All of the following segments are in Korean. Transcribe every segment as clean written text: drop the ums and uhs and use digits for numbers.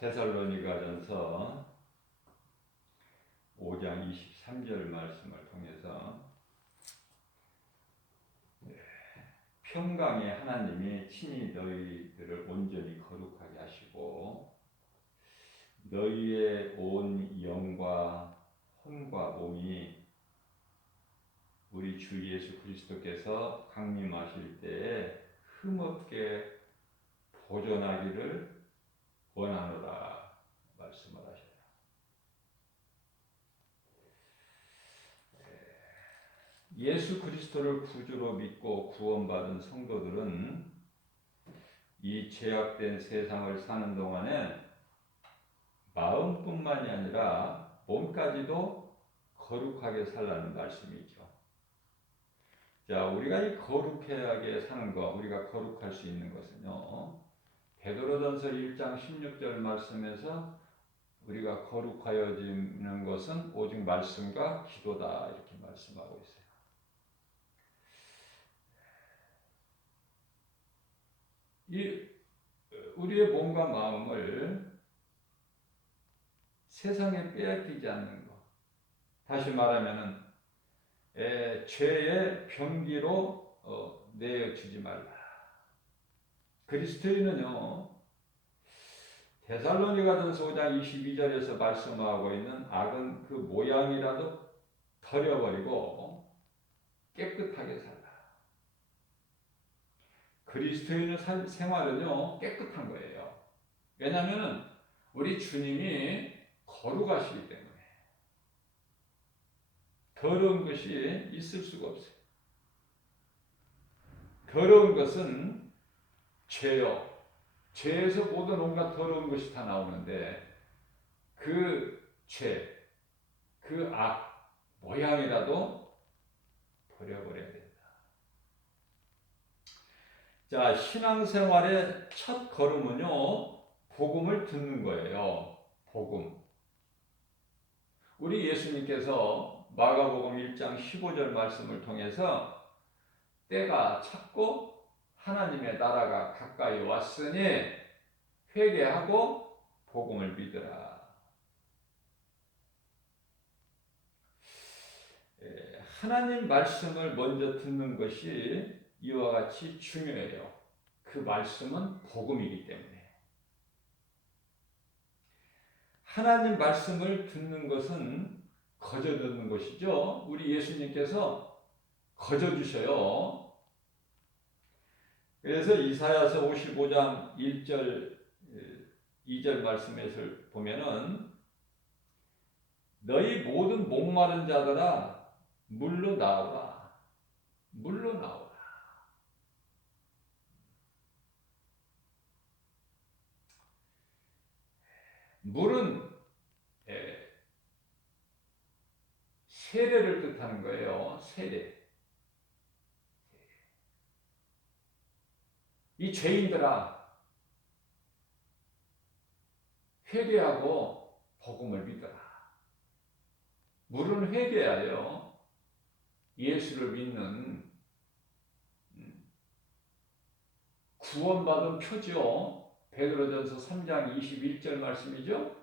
데살로니가전서 5장 23절 말씀을 통해서 평강의 하나님이 친히 너희들을 온전히 거룩하게 하시고 너희의 온 영과 혼과 몸이 우리 주 예수 그리스도께서 강림하실 때에 흠없게 보존하기를 원하노라 말씀을 하셔요. 예수 그리스도를 구주로 믿고 구원받은 성도들은 이 죄악된 세상을 사는 동안에 마음뿐만이 아니라 몸까지도 거룩하게 살라는 말씀이죠. 자, 우리가 이 거룩하게 사는 것, 우리가 거룩할 수 있는 것은요, 베드로전서 1장 16절 말씀에서 우리가 거룩하여지는 것은 오직 말씀과 기도다 이렇게 말씀하고 있어요. 이 우리의 몸과 마음을 세상에 빼앗기지 않는 것, 다시 말하면은 죄의 병기로 내어주지 말라. 그리스도인은요, 데살로니가전서 5장 22절에서 말씀하고 있는 악은 그 모양이라도 버려버리고 깨끗하게 살라. 그리스도인의 생활은요 깨끗한 거예요. 왜냐하면 우리 주님이 거룩하시기 때문에 더러운 것이 있을 수가 없어요. 더러운 것은 죄요. 죄에서 모든 온갖 더러운 것이 다 나오는데 그 죄, 그 악 모양이라도 버려버려야 된다. 자, 신앙생활의 첫 걸음은요, 복음을 듣는 거예요. 복음. 우리 예수님께서 마가복음 1장 15절 말씀을 통해서 때가 찼고 하나님의 나라가 가까이 왔으니 회개하고 복음을 믿으라. 하나님 말씀을 먼저 듣는 것이 이와 같이 중요해요. 그 말씀은 복음이기 때문에. 하나님 말씀을 듣는 것은 거저 듣는 것이죠. 우리 예수님께서 거저 주셔요. 그래서 이사야서 55장 1절 2절 말씀에서 보면은 너희 모든 목마른 자들아 물로 나오라. 물로 나오라. 물은 세례를 뜻하는 거예요. 세례. 이 죄인들아 회개하고 복음을 믿어라. 물은 회개하여 예수를 믿는 구원받은 표죠. 베드로전서 3장 21절 말씀이죠.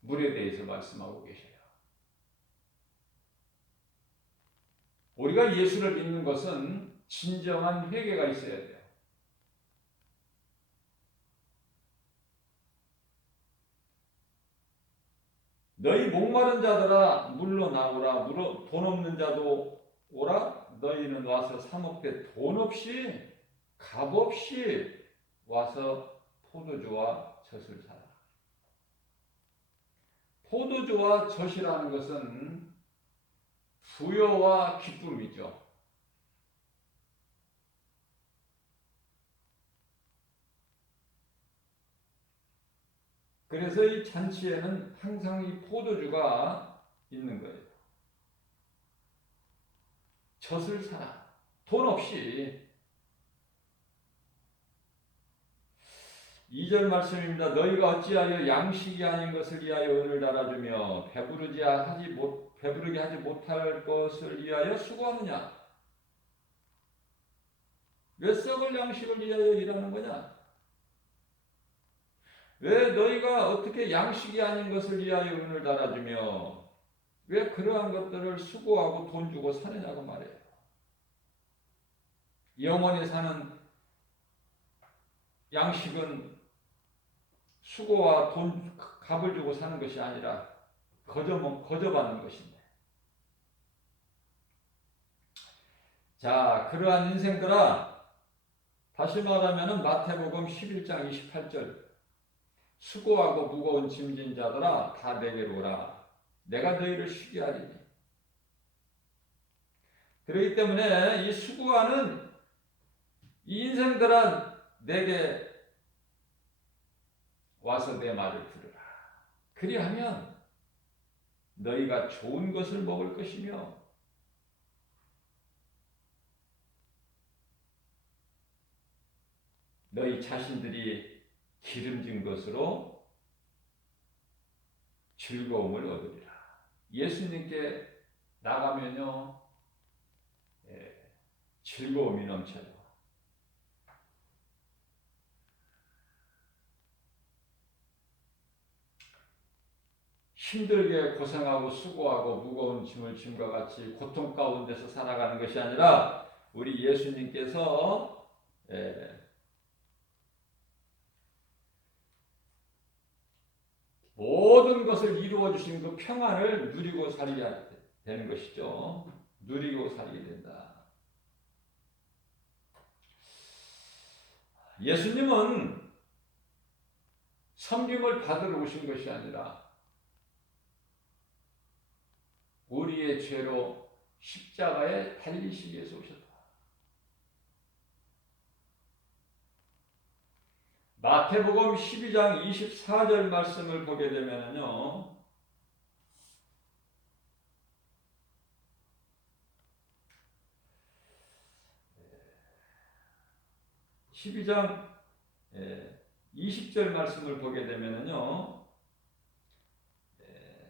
물에 대해서 말씀하고 계셔요. 우리가 예수를 믿는 것은 진정한 회개가 있어야 돼요. 너희 목마른 자들아 물로 나오라. 돈 없는 자도 오라. 너희는 와서 사 먹되 돈 없이 값 없이 와서 포도주와 젖을 사라. 포도주와 젖이라는 것은 부여와 기쁨이죠. 그래서 이 잔치에는 항상 이 포도주가 있는 거예요. 젖을 사라. 돈 없이. 2절 말씀입니다. 너희가 어찌하여 양식이 아닌 것을 위하여 은을 달아주며 배부르게 하지 못할 것을 위하여 수고하느냐? 왜 썩을 양식을 위하여 일하는 거냐? 왜 너희가 어떻게 양식이 아닌 것을 위하여 은을 달아주며 왜 그러한 것들을 수고하고 돈 주고 사느냐고 말해요. 영원히 사는 양식은 수고와 돈, 값을 주고 사는 것이 아니라 거저받는 것인데. 자, 그러한 인생들아, 다시 말하면 마태복음 11장 28절, 수고하고 무거운 짐진 자들아 다 내게로 오라. 내가 너희를 쉬게 하리니. 그렇기 때문에 이 수고하는 이 인생들아 내게 와서 내 말을 들으라. 그리하면 너희가 좋은 것을 먹을 것이며 너희 자신들이 기름진 것으로 즐거움을 얻으리라. 예수님께 나가면요, 즐거움이 넘쳐요. 힘들게 고생하고 수고하고 무거운 짐을 짐과 같이 고통 가운데서 살아가는 것이 아니라 우리 예수님께서 모든 것을 이루어 주신 그 평안을 누리고 살게 되는 것이죠. 누리고 살게 된다. 예수님은 섬김을 받으러 오신 것이 아니라 우리의 죄로 십자가에 달리시기 위해서 오셨다. 마태복음 12장 24절 말씀을 보게 되면요, 12장 20절 말씀을 보게 되면요,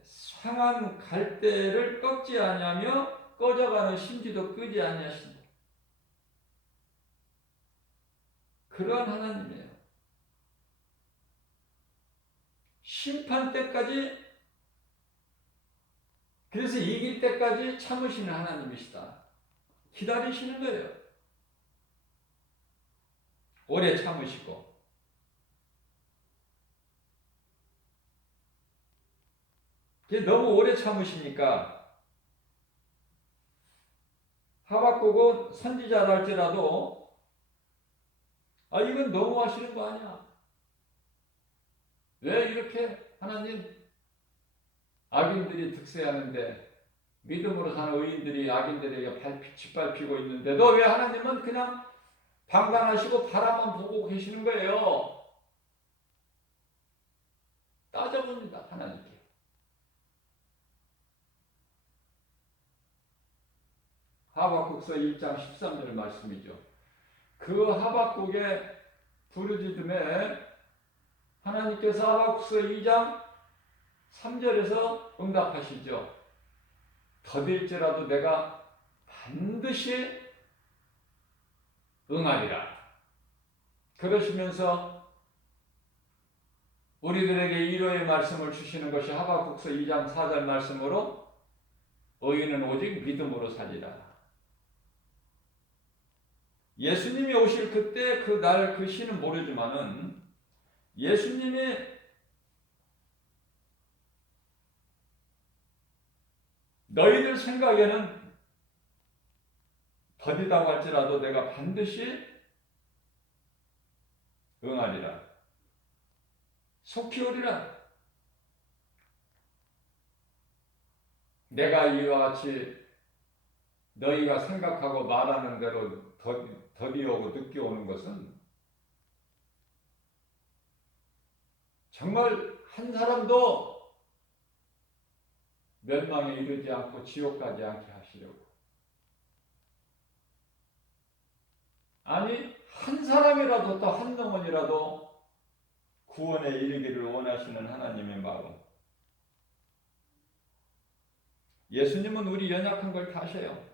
상한 갈대를 꺾지 아니하며 꺼져가는 심지도 끄지 아니하신다. 그러한 하나님이에요. 심판 때까지, 그래서 이길 때까지 참으시는 하나님이시다. 기다리시는 거예요. 오래 참으시고. 너무 오래 참으시니까 하박국은 선지자라 할지라도 이건 너무 하시는 거 아니야. 왜 이렇게 하나님 악인들이 득세하는데 믿음으로 사는 의인들이 악인들에게 짓밟히고 있는데도 왜 하나님은 그냥 방관하시고 바라만 보고 계시는 거예요. 따져봅니다. 하나님께. 하박국서 1장 13절 말씀이죠. 그 하박국의 부르짖음에 하나님께서 하박국서 2장 3절에서 응답하시죠. 더딜지라도 내가 반드시 응하리라. 그러시면서 우리들에게 위로의 말씀을 주시는 것이 하박국서 2장 4절 말씀으로 의인은 오직 믿음으로 살리라. 예수님이 오실 그때 그날 그 시는 모르지만은 예수님이 너희들 생각에는 더디다고 할지라도 내가 반드시 응하리라. 속히 오리라. 내가 이와 같이 너희가 생각하고 말하는 대로 더디 오고 늦게 오는 것은 정말 한 사람도 멸망에 이르지 않고 지옥 가지 않게 하시려고. 아니 한 사람이라도 또 한 영혼이라도 구원에 이르기를 원하시는 하나님의 마음. 예수님은 우리 연약한 걸 다 아셔요.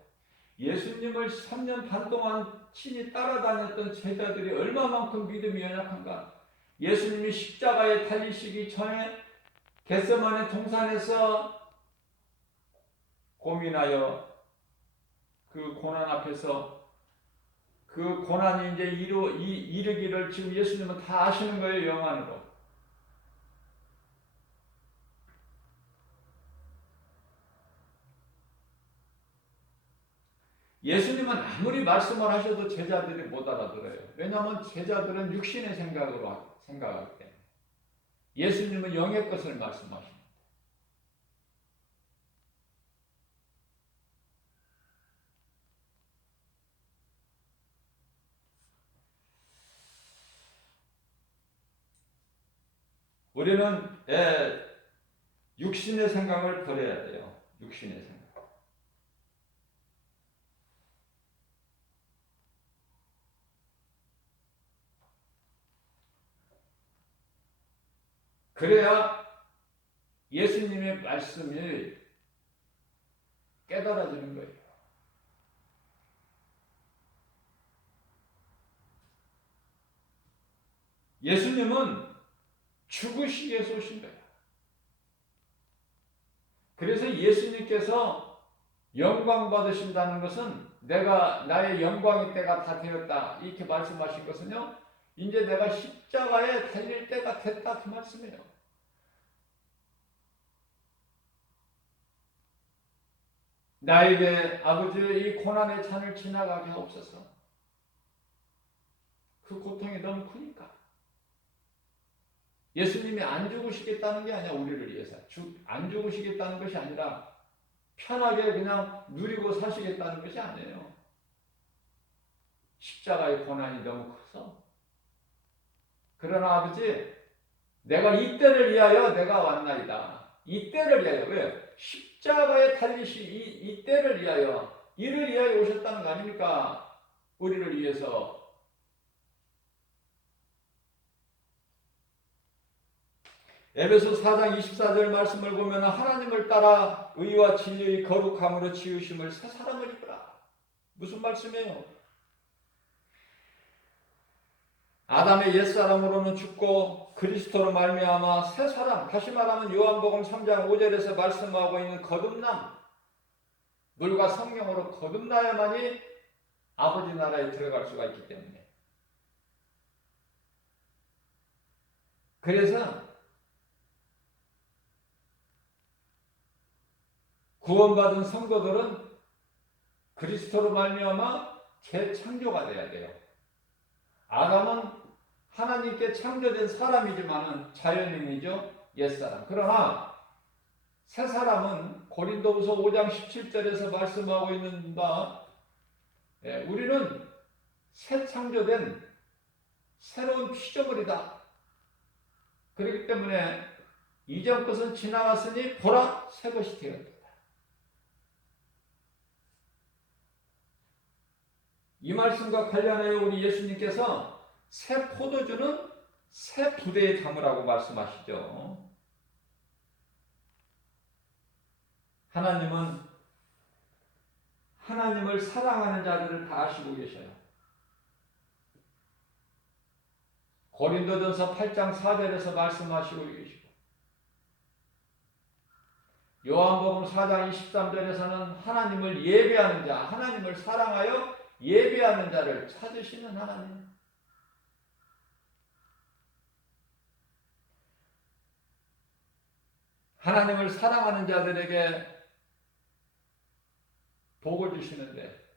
예수님을 3년 반 동안 친히 따라다녔던 제자들이 얼마만큼 믿음이 연약한가. 예수님이 십자가에 달리시기 전에 겟세마네 동산에서 고민하여 그 고난 앞에서 그 고난이 이제 이르기를 지금 예수님은 다 아시는 거예요. 영안으로. 예수님은 아무리 말씀을 하셔도 제자들이 못 알아들어요. 왜냐하면 제자들은 육신의 생각으로 생각하기 때문에. 예수님은 영의 것을 말씀하십니다. 우리는 육신의 생각을 버려야 돼요. 육신의 생각. 그래야 예수님의 말씀이 깨달아지는 거예요. 예수님은 죽으시기 위해서 오신 거예요. 그래서 예수님께서 영광 받으신다는 것은 내가 나의 영광의 때가 다 되었다 이렇게 말씀하신 것은요, 이제 내가 십자가에 달릴 때가 됐다 그 말씀이에요. 나에게 아버지 이 고난의 잔을 지나가게 하옵소서. 그 고통이 너무 크니까. 예수님이 안 죽으시겠다는 게 아니야. 우리를 위해서 안 죽으시겠다는 것이 아니라 편하게 그냥 누리고 사시겠다는 것이 아니에요. 십자가의 고난이 너무 커서. 그러나 아버지, 내가 이 때를 위하여 내가 왔나이다. 이 때를 위하여. 왜? 십자가에 달리시 이 때를 위하여, 이를 위하여 오셨다는 거 아닙니까? 우리를 위해서. 에베소 4장 24절 말씀을 보면 하나님을 따라 의와 진리의 거룩함으로 지으심을 새 사람을 입으라. 무슨 말씀이에요? 아담의 옛사람으로는 죽고 그리스도로 말미암아 새 사람, 다시 말하면 요한복음 3장 5절에서 말씀하고 있는 거듭남, 물과 성령으로 거듭나야만이 아버지 나라에 들어갈 수가 있기 때문에. 그래서 구원받은 성도들은 그리스도로 말미암아 재창조가 돼야 돼요. 아담은 하나님께 창조된 사람이지만 자연인이죠. 옛사람. 그러나 새 사람은 고린도후서 5장 17절에서 말씀하고 있는 바, 우리는 새 창조된 새로운 피조물이다. 그렇기 때문에 이전 것은 지나갔으니 보라 새 것이 되었다. 이 말씀과 관련하여 우리 예수님께서 새 포도주는 새 부대에 담으라고 말씀하시죠. 하나님은 하나님을 사랑하는 자들을 다 아시고 계셔요. 고린도전서 8장 4절에서 말씀하시고 계시고, 요한복음 4장 23절에서는 하나님을 예배하는 자, 하나님을 사랑하여 예배하는 자를 찾으시는 하나님. 하나님을 사랑하는 자들에게 복을 주시는데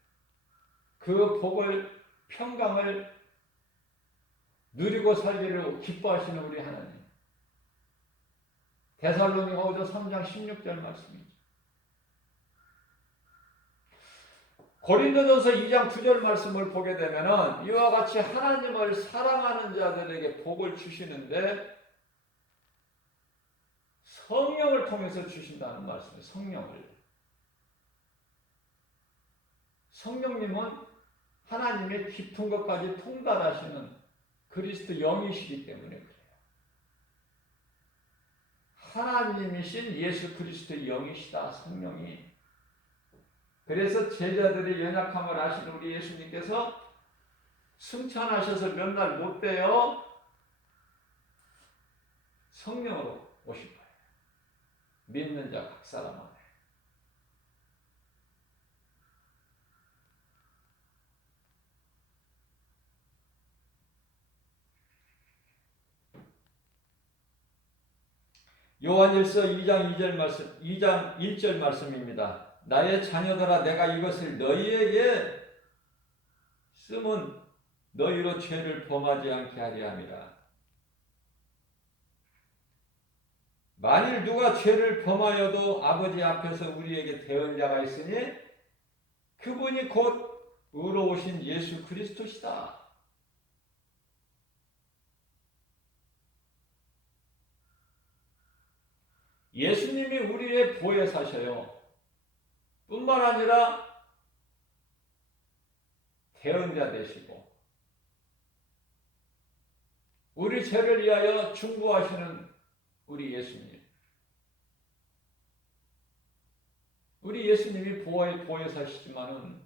그 복을, 평강을 누리고 살기를 기뻐하시는 우리 하나님. 데살로니가후서 3장 16절 말씀이죠. 고린도전서 2장 9절 말씀을 보게 되면은 이와 같이 하나님을 사랑하는 자들에게 복을 주시는데 성령을 통해서 주신다는 말씀이에요. 성령을. 성령님은 하나님의 깊은 것까지 통달하시는 그리스도 영이시기 때문에 그래요. 하나님이신 예수 그리스도의 영이시다, 성령이. 그래서 제자들의 연약함을 아시는 우리 예수님께서 승천하셔서 몇 날 못 돼요. 성령으로 오신 거예요. 믿는 자 각 사람 안에. 요한일서 2장 2절 말씀, 2장 1절 말씀입니다. 나의 자녀들아 내가 이것을 너희에게 쓰면 너희로 죄를 범하지 않게 하려 함이라. 만일 누가 죄를 범하여도 아버지 앞에서 우리에게 대언자가 있으니 그분이 곧 의로우신 예수 그리스도시다. 예수님이 우리의 보혜사셔요. 뿐만 아니라 대언자 되시고 우리 죄를 위하여 중보하시는 우리 예수님. 우리 예수님이 보혜사시지만은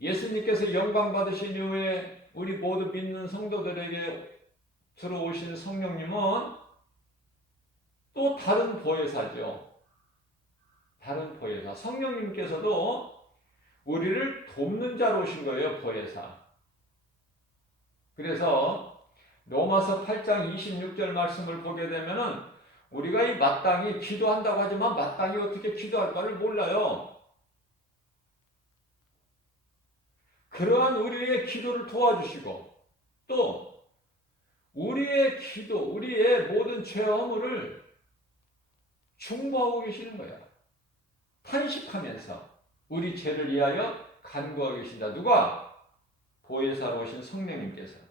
예수님께서 영광 받으신 이후에 우리 모두 믿는 성도들에게 들어오신 성령님은 또 다른 보혜사죠. 다른 보혜사. 성령님께서도 우리를 돕는 자로 오신 거예요. 보혜사. 그래서 로마서 8장 26절 말씀을 보게 되면은 우리가 이 마땅히 기도한다고 하지만 마땅히 어떻게 기도할까를 몰라요. 그러한 우리의 기도를 도와주시고 또 우리의 기도, 우리의 모든 죄 허물을 중보하고 계시는 거야. 탄식하면서 우리 죄를 위하여 간구하고 계신다. 누가? 보혜사로 오신 성령님께서.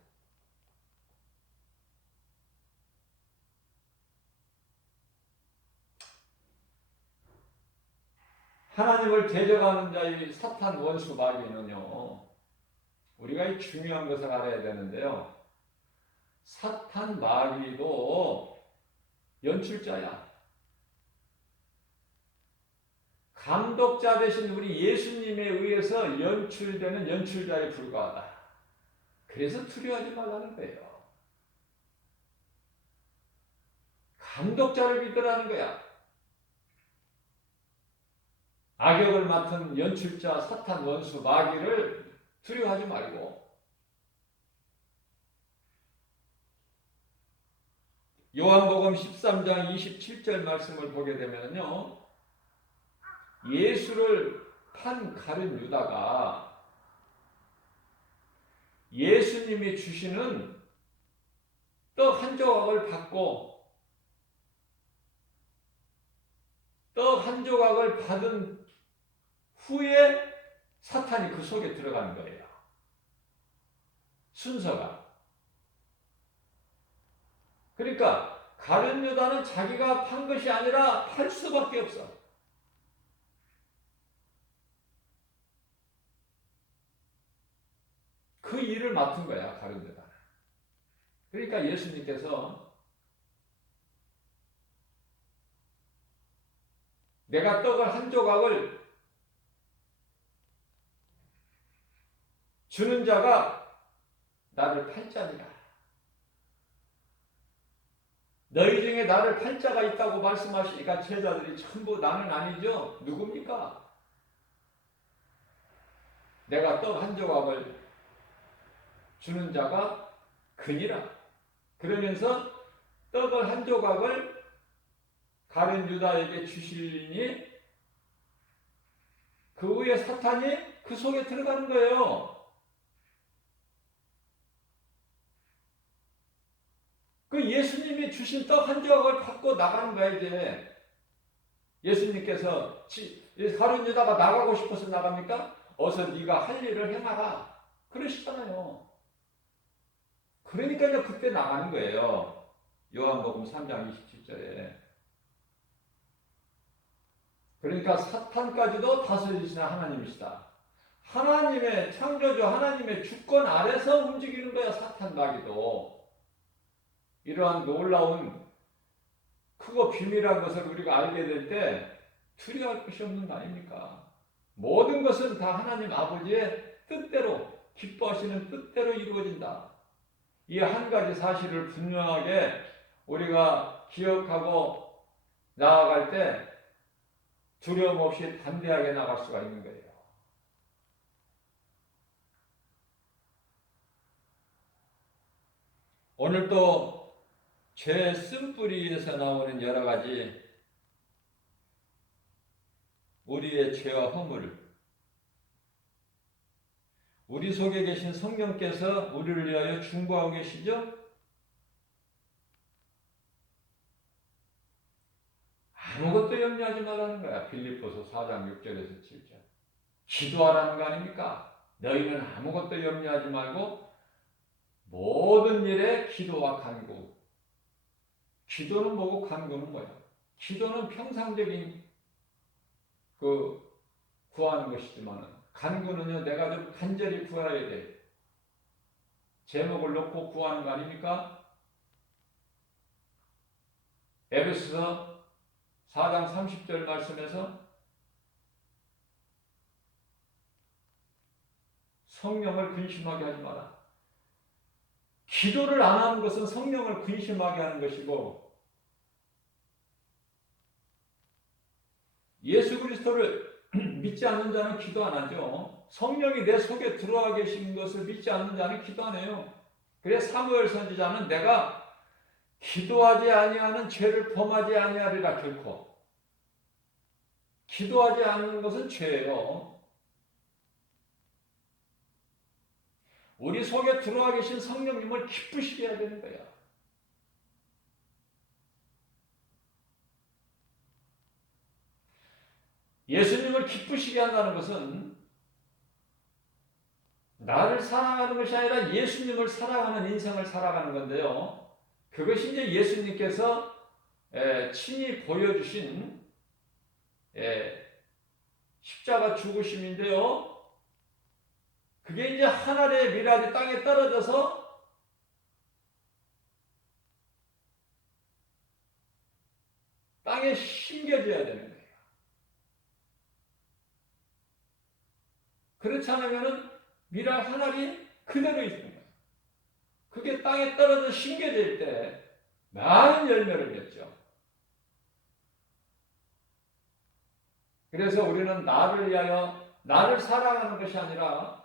하나님을 대적하는 자의 사탄 원수 마귀는요, 우리가 이 중요한 것을 알아야 되는데요, 사탄 마귀도 연출자야. 감독자 되신 우리 예수님에 의해서 연출되는 연출자에 불과하다. 그래서 두려워하지 말라는 거예요. 감독자를 믿으라는 거야. 악역을 맡은 연출자 사탄 원수 마귀를 두려워하지 말고 요한복음 13장 27절 말씀을 보게 되면요, 예수를 판 가룟 유다가 예수님이 주시는 떡 한 조각을 받고 떡 한 조각을 받은 후에 사탄이 그 속에 들어가는 거예요. 순서가. 그러니까 가룟 유다는 자기가 판 것이 아니라 팔 수밖에 없어. 그 일을 맡은 거야, 가룟 유다는. 그러니까 예수님께서 내가 떡을 한 조각을 주는 자가 나를 팔 자니라. 너희 중에 나를 팔 자가 있다고 말씀하시니까 제자들이 전부 나는 아니죠. 누굽니까? 내가 떡 한 조각을 주는 자가 그니라. 그러면서 떡을 한 조각을 가룟 유다에게 주시니 그 후에 사탄이 그 속에 들어가는 거예요. 그 예수님이 주신 떡 한 조각을 받고 나가는 거야, 이제. 예수님께서 가룟 유다가 나가고 싶어서 나갑니까? 어서 네가 할 일을 해놔라. 그러시잖아요. 그러니까 이제 그때 나가는 거예요. 요한복음 3장 27절에. 그러니까 사탄까지도 다스리시는 하나님이시다. 하나님의 창조주 하나님의 주권 아래서 움직이는 거야, 사탄 마귀도. 이러한 놀라운 크고 비밀한 것을 우리가 알게 될 때 두려워할 것이 없는 거 아닙니까? 모든 것은 다 하나님 아버지의 뜻대로, 기뻐하시는 뜻대로 이루어진다. 이 한 가지 사실을 분명하게 우리가 기억하고 나아갈 때 두려움 없이 담대하게 나갈 수가 있는 거예요. 오늘 또 죄 쓴뿌리에서 나오는 여러 가지 우리의 죄와 허물, 우리 속에 계신 성령께서 우리를 위하여 중보하고 계시죠? 아무것도 염려하지 말라는 거야. 빌립보서 4장 6절에서 7절. 기도하라는 거 아닙니까? 너희는 아무것도 염려하지 말고 모든 일에 기도와 간구. 기도는 뭐고 간구는 뭐야? 기도는 평상적인 구하는 것이지만 간구는요, 내가 좀 간절히 구해야 돼. 제목을 놓고 구하는 거 아닙니까? 에베소서 4장 30절 말씀에서 성령을 근심하게 하지 마라. 기도를 안 하는 것은 성령을 근심하게 하는 것이고, 예수 그리스도를 믿지 않는 자는 기도 안 하죠. 성령이 내 속에 들어와 계신 것을 믿지 않는 자는 기도 안 해요. 그래서 사무엘 선지자는 내가 기도하지 아니하는 죄를 범하지 아니하리라. 결코 기도하지 않는 것은 죄예요. 우리 속에 들어와 계신 성령님을 기쁘시게 해야 되는 거야. 예수님을 기쁘시게 한다는 것은 나를 사랑하는 것이 아니라 예수님을 사랑하는 인생을 살아가는 건데요. 그것이 이제 예수님께서 친히 보여주신 십자가 죽으심인데요. 그게 이제 하늘의 미랄이 땅에 떨어져서 땅에 심겨져야 되는 거예요. 그렇지 않으면 미랄 하늘이 그대로 있는 거예요. 그게 땅에 떨어져 심겨질 때 많은 열매를 맺죠. 그래서 우리는 나를 위하여 나를 사랑하는 것이 아니라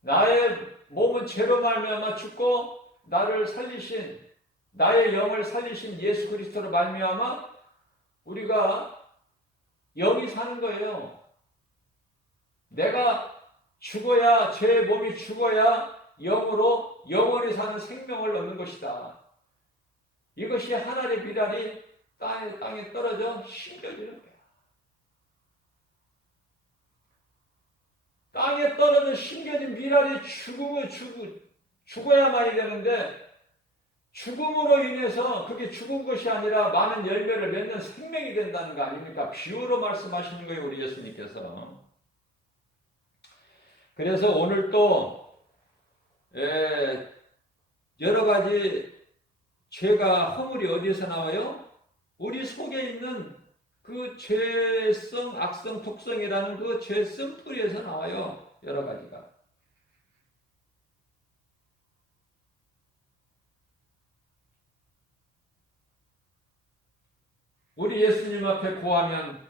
나의 몸은 죄로 말미암아 죽고 나를 살리신 나의 영을 살리신 예수 그리스도로 말미암아 우리가 영이 사는 거예요. 내가 죽어야 죄의 몸이 죽어야 영으로 영원히 사는 생명을 얻는 것이다. 이것이 하늘의 미랄이 땅에 떨어져 심겨지는 거예요. 땅에 떨어져 심겨진 미랄이 죽어야만이 되는데 죽음으로 인해서 그게 죽은 것이 아니라 많은 열매를 맺는 생명이 된다는 거 아닙니까? 비유로 말씀하시는 거예요, 우리 예수님께서. 그래서 오늘 또 여러 가지 죄가 허물이 어디에서 나와요? 우리 속에 있는 그 죄성, 악성, 독성이라는 그 죄성 뿌리에서 나와요. 여러 가지가. 우리 예수님 앞에 구하면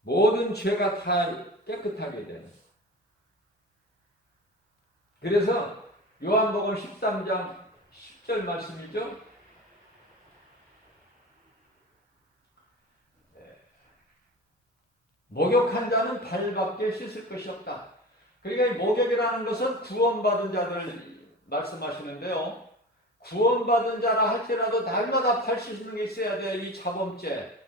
모든 죄가 다 깨끗하게 돼요. 그래서 요한복음 13장 10절 말씀이죠. 목욕한 자는 발밖에 씻을 것이 없다. 그러니까 목욕이라는 것은 구원받은 자들 말씀하시는데요. 구원받은 자라 할지라도 날마다 발 씻는 게 있어야 돼. 이 자범죄.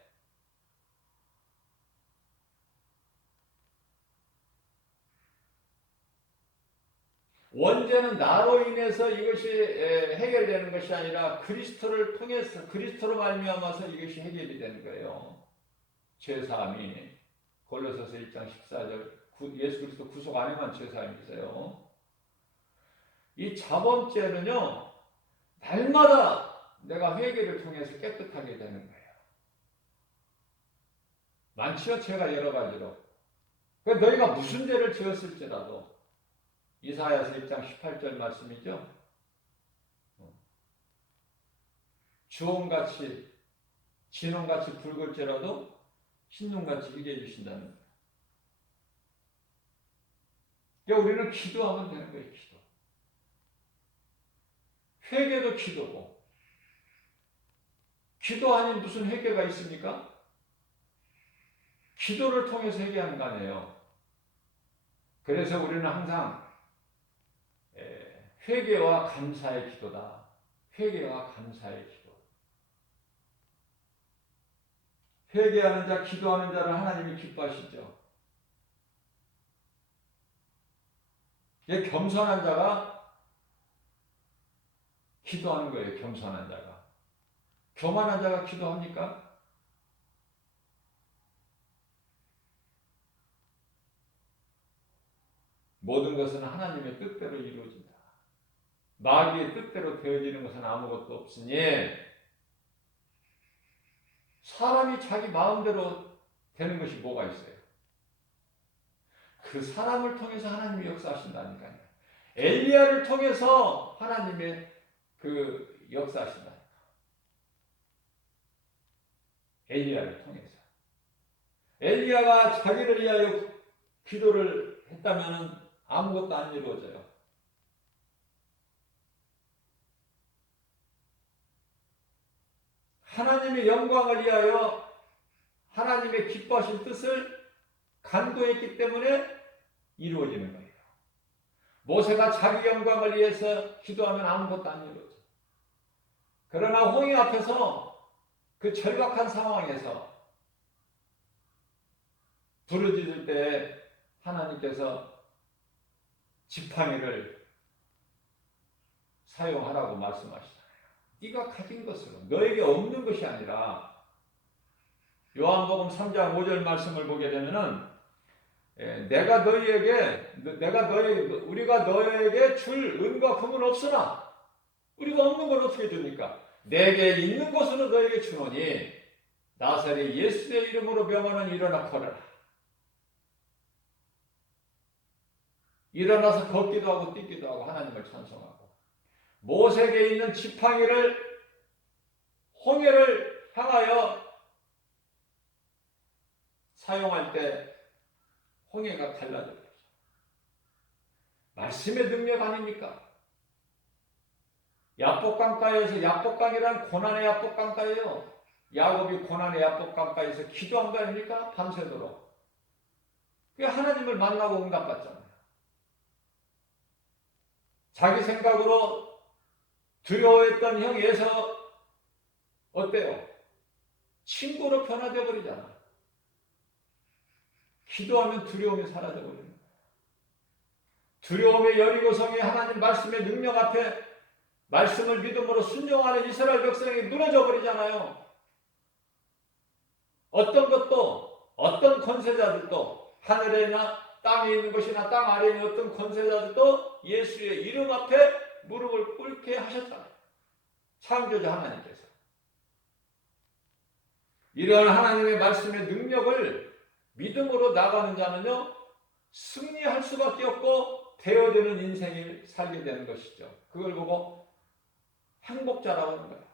원죄는 나로 인해서 이것이 해결되는 것이 아니라 그리스도를 통해서 그리스도로 말미암아서 이것이 해결이 되는 거예요. 죄사함이 골로새서 1장 14절 예수 그리스도 구속 안에만 죄사함이 있어요. 이 자범죄는요 날마다 내가 회개를 통해서 깨끗하게 되는 거예요. 많지요 죄가 여러 가지로. 너희가 무슨 죄를 지었을지라도 이사야서 1장 18절 말씀이죠. 주홍같이 진홍같이 붉을지라도 흰눈같이 희게 해주신다는 거예요. 그러니까 우리는 기도하면 되는 거예요. 기도. 회개도 기도고. 기도 아닌 무슨 회개가 있습니까? 기도를 통해서 회개하는 거 아니에요. 그래서 우리는 항상 회개와 감사의 기도다. 회개와 감사의 기도. 회개하는 자, 기도하는 자를 하나님이 기뻐하시죠. 겸손한 자가 기도하는 거예요. 겸손한 자가. 교만한 자가 기도합니까? 모든 것은 하나님의 뜻대로 이루어진다. 마귀의 뜻대로 되어지는 것은 아무것도 없으니 사람이 자기 마음대로 되는 것이 뭐가 있어요? 그 사람을 통해서 하나님이 역사하신다니까요. 엘리야를 통해서 하나님의 그 역사하신다니까. 엘리야를 통해서. 엘리야가 자기를 위하여 기도를 했다면 아무것도 안 이루어져요. 하나님의 영광을 위하여 하나님의 기뻐하신 뜻을 간구했기 때문에 이루어지는 거예요. 모세가 자기 영광을 위해서 기도하면 아무것도 안 이루어져. 그러나 홍해 앞에서 그 절박한 상황에서 부르짖을 때 하나님께서 지팡이를 사용하라고 말씀하시잖아요. 네가 가진 것으로 너에게 없는 것이 아니라 요한복음 3장 5절 말씀을 보게 되면은 우리가 너에게 줄 은과 금은 없으나 우리가 없는 걸 어떻게 줍니까? 내게 있는 것으로 너에게 주노니 나사렛 예수의 이름으로 명하는 일어나 걸어라. 일어나서 걷기도 하고 뛰기도 하고 하나님을 찬송하고 모세에게 있는 지팡이를 홍해를 향하여 사용할 때 홍해가 갈라져 버리죠. 말씀의 능력 아닙니까? 야복강가에서 야복강이란 고난의 야복강가예요. 야곱이 고난의 야복강가에서 기도한 거 아닙니까? 밤새도록. 그게 하나님을 만나고 응답받잖아요. 자기 생각으로 두려워했던 형 에서 어때요? 친구로 변화되어 버리잖아. 기도하면 두려움이 사라져 버리는 거예요. 두려움의 여리고성이 하나님 말씀의 능력 앞에 말씀을 믿음으로 순종하는 이스라엘 백성에게 무너져 버리잖아요. 어떤 것도 어떤 권세자들도 하늘에나 땅에 있는 것이나 땅 아래에 있는 어떤 권세자들도 예수의 이름 앞에 무릎을 꿇게 하셨잖아요. 창조자 하나님께서. 이러한 하나님의 말씀의 능력을 믿음으로 나가는 자는요, 승리할 수밖에 없고 되어지는 인생을 살게 되는 것이죠. 그걸 보고 행복자라고 하는 거예요.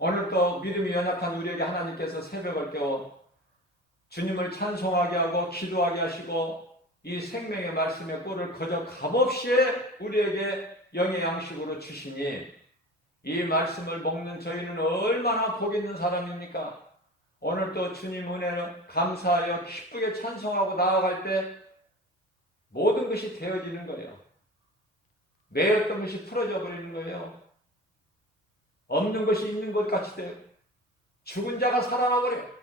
오늘 또 믿음이 연약한 우리에게 하나님께서 새벽을 깨워 주님을 찬송하게 하고 기도하게 하시고 이 생명의 말씀의 꼴을 거저 값없이 우리에게 영의 양식으로 주시니 이 말씀을 먹는 저희는 얼마나 복 있는 사람입니까? 오늘 또 주님 은혜를 감사하여 기쁘게 찬송하고 나아갈 때 모든 것이 되어지는 거예요. 매였던 것이 풀어져 버리는 거예요. 없는 것이 있는 것 같이 돼요. 죽은 자가 살아나버려요.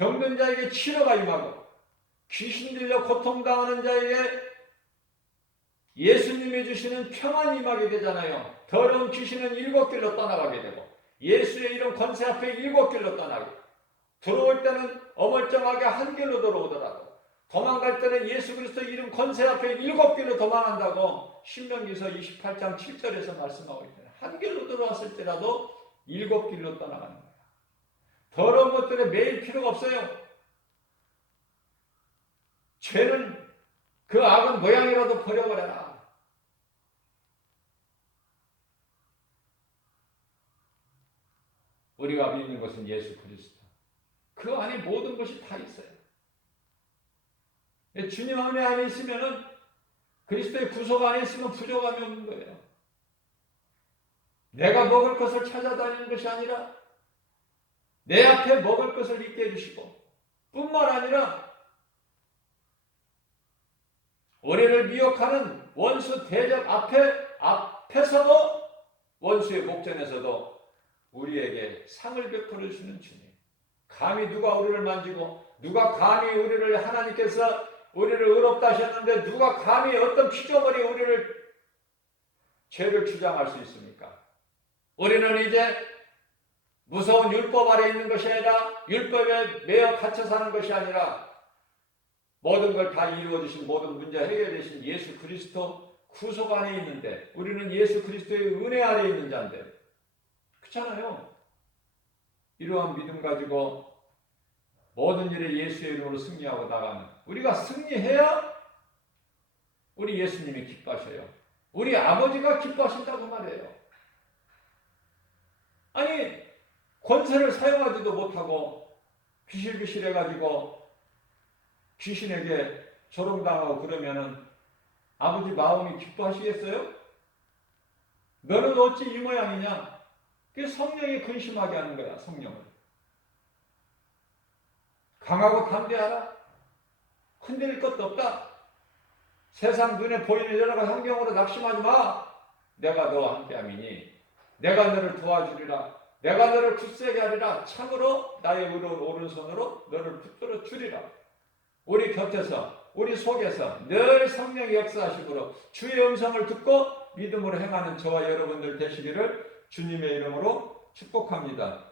병든 자에게 치료가 임하고 귀신 들려 고통당하는 자에게 예수님이 주시는 평안이 임하게 되잖아요. 더러운 귀신은 7길로 떠나가게 되고 예수의 이름 권세 앞에 7길로 떠나게 들어올 때는 어물쩡하게 한 길로 들어오더라도 도망갈 때는 예수 그리스도 이름 권세 앞에 7길로 도망한다고 신명기서 28장 7절에서 말씀하고 있잖아요. 한 길로 들어왔을 때라도 7길로 떠나가는 거예요. 더러운 것들에 매일 필요가 없어요. 죄는 그 악은 모양이라도 버려버려라. 우리가 믿는 것은 예수 그리스도. 그 안에 모든 것이 다 있어요. 주님 은혜 안에 있으면은 그리스도의 구속 안에 있으면 부족함이 없는 거예요. 내가 먹을 것을 찾아다니는 것이 아니라 내 앞에 먹을 것을 있게 해주시고 뿐만 아니라 우리를 미혹하는 원수 대적 앞에서도 원수의 목전에서도 우리에게 상을 베풀어 주시는 주님. 감히 누가 우리를 만지고 누가 감히 우리를 하나님께서 우리를 의롭다 하셨는데 누가 감히 어떤 피조물이 우리를 죄를 주장할 수 있습니까? 우리는 이제 무서운 율법 아래 있는 것이 아니라 율법에 매여 갇혀 사는 것이 아니라 모든 걸 다 이루어주신 모든 문제 해결되신 예수 그리스도 구속 안에 있는데 우리는 예수 그리스도의 은혜 아래 있는 자인데 그렇잖아요. 이러한 믿음 가지고 모든 일에 예수의 이름으로 승리하고 나가는 우리가 승리해야 우리 예수님이 기뻐하셔요. 우리 아버지가 기뻐하신다고 말해요. 아니 권세를 사용하지도 못하고 비실비실해가지고 귀신에게 조롱당하고 그러면은 아버지 마음이 기뻐하시겠어요? 너는 어찌 이 모양이냐? 그게 성령이 근심하게 하는 거야. 성령을 강하고 담대하라. 흔들릴 것도 없다. 세상 눈에 보이는 여러 가지 환경으로 낙심하지 마. 내가 너와 함께함이니 내가 너를 도와주리라. 내가 너를 굳세게 하리라. 참으로 나의 의로운 오른손으로 너를 붙들어 주리라. 우리 곁에서 우리 속에서 늘 성령의 역사하심으로 주의 음성을 듣고 믿음으로 행하는 저와 여러분들 되시기를 주님의 이름으로 축복합니다.